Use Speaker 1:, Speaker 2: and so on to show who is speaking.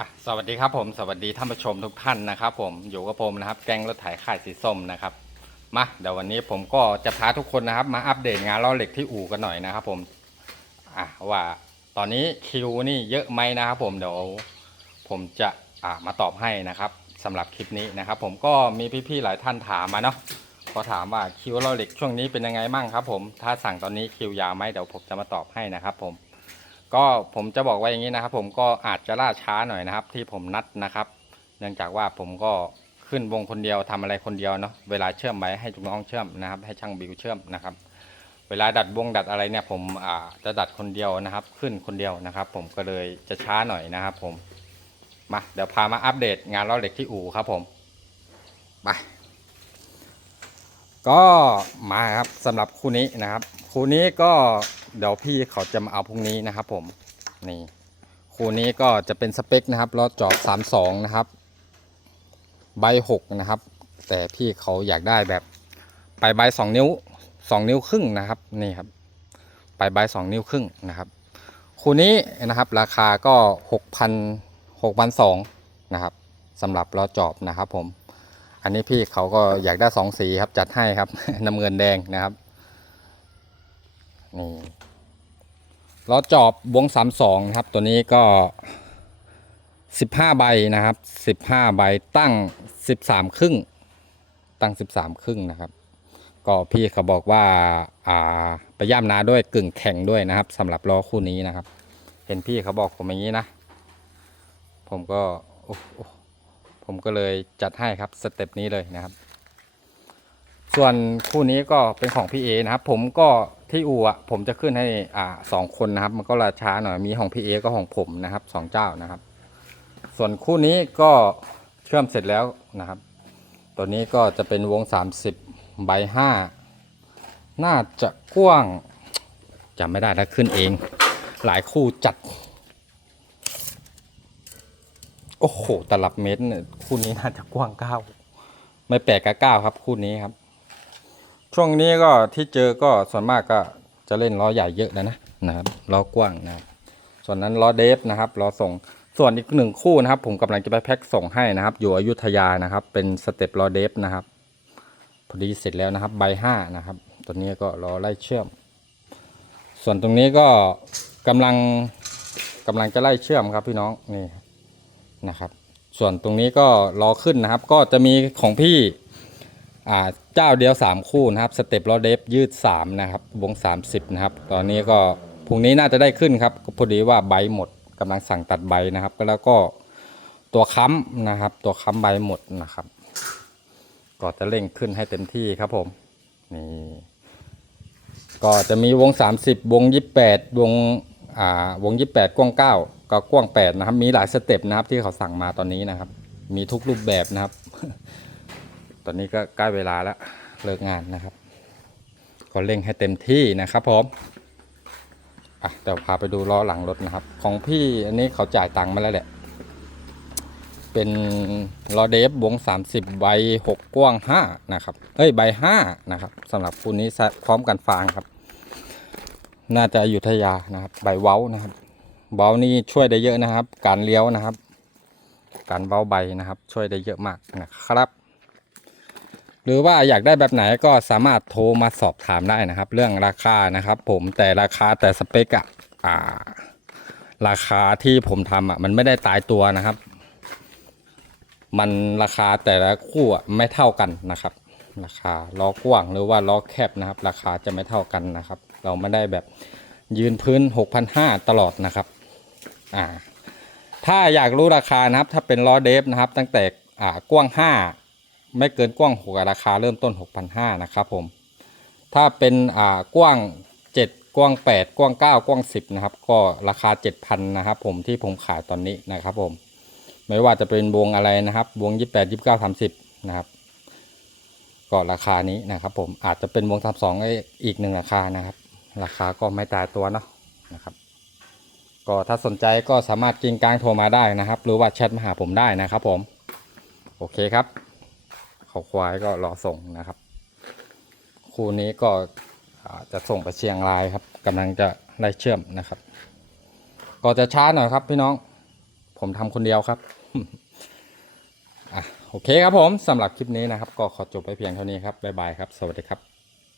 Speaker 1: อะสวัสดีครับผมสวัสดีท่านผู้ชมทุกท่านนะครับ ผมอยู่กับผมนะครับ แก๊งรถไถข่ายสีส้มนะครับมาเดี๋ยววันนี้ผมก็จะพาทุกคนนะครับ มาอัปเดตงานล้อเหล็กที่อู่กันหน่อยนะครับ ผมอะว่าตอนนี้คิวนี่เยอะไหมนะครับผมเดี๋ยวผมจะอะมาตอบให้นะครับสำหรับคลิปนี้นะครับ ผมก็มีพี่ๆหลายท่านถามมาเนาะก็ถามว่าคิวล้อเหล็กช่วงนี้เป็นยังไงบ้างครับ ผมถ้าสั่งตอนนี้คิวยาวไหมเดี๋ยวผมจะมาตอบให้นะครับ ผม ก็ผมจะบอกไว้อย่างนี้นะครับ ผมก็อาจจะล่าช้าหน่อยนะครับ ที่ผมนัดนะครับ เนื่องจากว่าผมก็ขึ้นวงคนเดียวทำอะไรคนเดียวเนาะเวลาเชื่อมไว้ให้ลูกน้องเชื่อมนะครับ ให้ช่างบิวเชื่อมนะครับ เวลาดัดวงดัดอะไรเนี่ย ผมอ่าจะดัดคนเดียวนะครับ ขึ้นคนเดียวนะครับ ผมก็เลยจะช้าหน่อยนะครับ ผมมาเดี๋ยวพามาอัปเดตงานล้อเหล็กที่อู่ครับผมไปก็มาครับสำหรับคู่นี้นะครับ คู่นี้ก็ เดี๋ยวพี่เขาจะมาเอาพรุ่งนี้นะครับผมนี่คู่นี้ก็จะเป็นสเปคนะครับล้อจอบ32 นะครับ ใบ6นะครับ แต่พี่เขาอยากได้แบบปลายใบ2นิ้ว 2 นิ้วครึ่งนะครับนี่ครับปลายใบ2นิ้วครึ่งนะครับคู่นี้นะครับราคาก็ 6,000 6,200นะครับสำหรับล้อจอบนะครับผม อันนี้พี่เขาก็อยากได้สองสีครับจัดให้ครับน้ำเงินแดงนะครับ นี่ล้อจอบวงสามสองนะครับ ตัวนี้ก็สิบห้าใบนะครับสิบห้าใบตั้งสิบสามครึ่ง ตั้งสิบสามครึ่งนะครับ ก็พี่เขาบอกว่าอ่าไปย่ำนาด้วยกึ่งแข็งด้วยนะครับสำหรับล้อคู่นี้นะครับ เห็นพี่เขาบอกผมอย่างนี้นะ ผมก็ผมก็เลยจัดให้ครับสเต็ปนี้เลยนะครับ ส่วนคู่นี้ก็เป็นของพี่เอนะครับ ผมก็ที่อู่อะผมจะขึ้นให้อ่าสองคนนะครับ มันก็ราช้าหน่อยมีของพี่เอก็ของผมนะครับสองเจ้านะครับ ส่วนคู่นี้ก็เชื่อมเสร็จแล้วนะครับ ตัวนี้ก็จะเป็นวง 30ใบ5น่าจะกว้างจำไม่ได้ถ้าขึ้นเอง หลายคู่จัด โอ้โหตลับเมตรเนี่ยคู่นี้น่าจะกว้างเก้าไม่แปลกกับเก้าครับ คู่นี้ครับ ช่วงนี้ก็ที่เจอก็ส่วนมากก็จะเล่นล้อใหญ่เยอะนะนะนะครับล้อกว้างนะครับส่วนนั้นล้อเดฟนะครับล้อส่งส่วนอีกหนึ่งคู่นะครับ ผมกำลังจะไปแพ็คส่งให้นะครับ อยู่อยุธยานะครับ เป็นสเต็ปล้อเดฟนะครับพอดีเสร็จแล้วนะครับใบห้านะครับตัวนี้ก็ล้อไล่เชื่อม ส่วนตรงนี้ก็กำลังกำลังจะไล่เชื่อมครับพี่น้องนี่นะครับ ส่วนตรงนี้ก็รอขึ้นนะครับ ก็จะมีของพี่ เจ้าเดียว 3 คู่นะครับสเต็ปล้อเดฟยืด 3 นะครับ วง 30 นะครับ ตอนนี้ก็พรุ่งนี้น่าจะได้ขึ้นครับพอดีว่าใบหมดกำลังสั่งตัดใบนะครับก็แล้วก็ตัวค้ำนะครับ ตัวค้ำใบหมดนะครับก็จะเร่งขึ้นให้เต็มที่ครับผมนี่ก็จะมีวง 30 วง 28 วงอ่าวง 28 กว้าง 9ก็กว้าง 8 นะครับ มีหลายสเต็ปนะครับที่เขาสั่งมาตอนนี้นะครับ มีทุกรูปแบบนะครับ ตอนนี้ก็ใกล้เวลาแล้วเลิกงานนะครับ ก็เร่งให้เต็มที่นะครับผมอะเดี๋ยวพาไปดูล้อหลังรถนะครับ ของพี่อันนี้เขาจ่ายตังค์มาแล้วแหละ เป็นล้อเดฟวง 30 ใบ 6 กว้าง 5 นะครับ เอ้ย ใบ 5 นะครับสำหรับคู่นี้พร้อมกันฟางครับ น่าจะอยุธยานะครับ ใบเว้านะครับ เว้านี่ช่วยได้เยอะนะครับ การเลี้ยวนะครับ การเว้าใบนะครับ ช่วยได้เยอะมากนะครับ หรือว่าอยากได้แบบไหนก็สามารถโทรมาสอบถามได้นะครับ เรื่องราคานะครับผมแต่ราคาแต่สเปกอะอ่า ราคาที่ผมทำอะมันไม่ได้ตายตัวนะครับ มันราคาแต่ละคู่อะไม่เท่ากันนะครับ ราคาล้อกว้างหรือว่าล้อแคบนะครับ ราคาจะไม่เท่ากันนะครับ เราไม่ได้แบบยืนพื้น 6,500 ตลอดนะครับอ่าถ้าอยากรู้ราคานะครับ ถ้าเป็นล้อเดฟนะครับ ตั้งแต่อ่ากว้าง 5 ไม่เกินกว้าง6ราคาเริ่มต้น 6,500นะครับผมถ้าเป็นอ่ากว้าง 7 กว้าง 8 กว้าง 9 กว้าง 10นะครับก็ราคา 7,000นะครับผมที่ผมขายตอนนี้นะครับผมไม่ว่าจะเป็นวงอะไรนะครับวง 28 29 30นะครับก็ราคานี้นะครับผมอาจจะเป็นวง32อีกหนึ่งราคานะครับ ราคาก็ไม่ตายตัวเนาะนะครับ ก็ถ้าสนใจก็สามารถกินกลางโทรมาได้นะครับ หรือว่าแชทมาหาผมได้นะครับผม โอเคครับ เขาควายก็รอส่งนะครับ คู่นี้ก็จะส่งไปเชียงรายครับกำลังจะได้เชื่อมนะครับ ก็จะช้าหน่อยครับพี่น้อง ผมทำคนเดียวครับอะโอเคครับผมสำหรับคลิปนี้นะครับ ก็ขอจบไปเพียงเท่านี้ครับบ๊ายบายครับ สวัสดีครับ